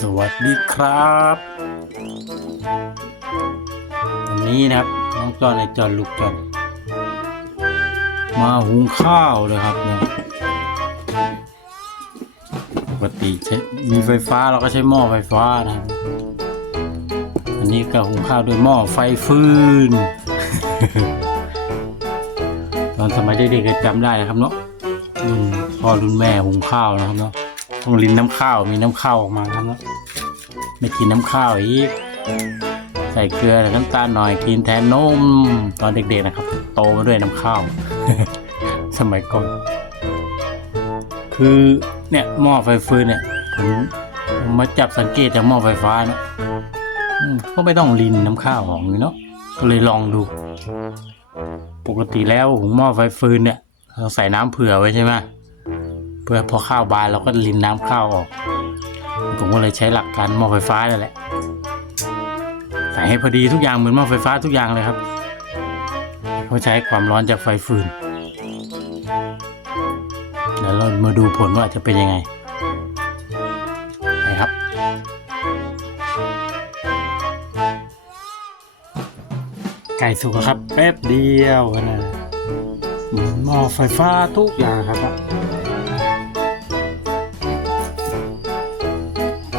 สวัสดีครับวันนี้นะครับน้องจอนไอจอนลูกจอนมาหุงข้าวเลยครับเนี่ยปกติใช้มีไฟฟ้าเราก็ใช้หม้อไฟฟ้านะครับอันนี้ก็หุงข้าวด้วยหม้อไฟฟืน ตอนสมัยเด็กๆก็จำได้นะครับเนาะรุ่นพ่อรุ่นแม่หุงข้าวนะครับเนาะ ต้องรินน้ำข้าว มีน้ำข้าวออกมาครับเนาะไม่กินน้ำข้าวอีก ใส่เกลือน้ำตาลหน่อยกินแทนนมตอนเด็กๆนะครับ โตมาด้วยน้ำข้าว สมัยก่อน คือเนี่ยหม้อไฟฟืนเนี่ยผมผมมาจับสังเกตจากหม้อไฟฟ้านะก็ไม่ต้องรินน้ำข้าวออกเลยเนาะก็เลยลองดู ปกติแล้วหุงหม้อไฟฟืนเนี่ยเราใส่น้ำเผื่อไว้ใช่ไหม เพื่อพอข้าวบานเราก็รินน้ำข้าวออก ผมก็เลยใช้หลักการหม้อไฟฟ้านั่นแหละใส่ให้พอดีทุกอย่างเหมือนหม้อไฟฟ้าทุกอย่างเลยครับเขาใช้ความร้อนจากไฟฟืนเดี๋ยวเรามาดูผลว่าจะเป็นยังไงไปครับ ไก่สุกครับแป๊บเดียวนะเหมือนหม้อไฟฟ้าทุกอย่างครับ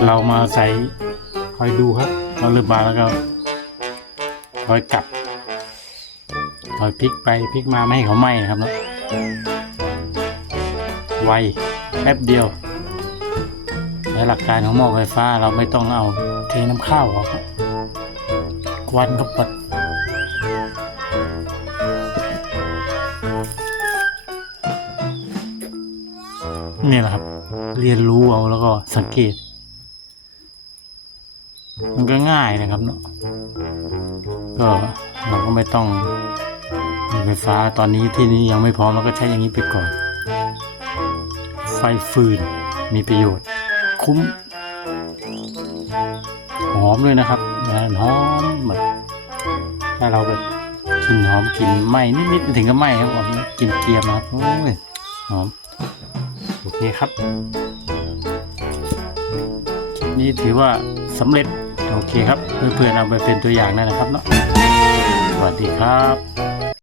เรามาใส่คอยดูครับ เราเริ่มมาแล้วก็คอยกลับคอยพลิกไปพลิกมาไม่ให้เขาไหม้นะครับเนาะไวแป๊บเดียว และหลักการของหม้อไฟฟ้าเราไม่ต้องเอาเทน้ำข้าวออกครับควันก็ปัดนี่แหละครับ เรียนรู้เอาแล้วก็สังเกต มันก็ง่ายนะครับเนาะก็เราก็ไม่ต้องมีไฟฟ้าตอนนี้ที่นี้ยังไม่พร้อมเราก็ใช้อย่างนี้ไปก่อน ไฟฟืนมีประโยชน์ คุ้มหอมด้วยนะครับนะหอมแบบถ้าเราแบบกินหอมกลินไหม้นิดๆถึงก็ไหม้ครับผมกินเกียมนะครับโอ้ยหอมโอเคครับ คลิปนี้ถือว่าสำเร็จ โอเคครับเพื่อนๆเอาไปเป็นตัวอย่างนะครับเนาะสวัสดีครับ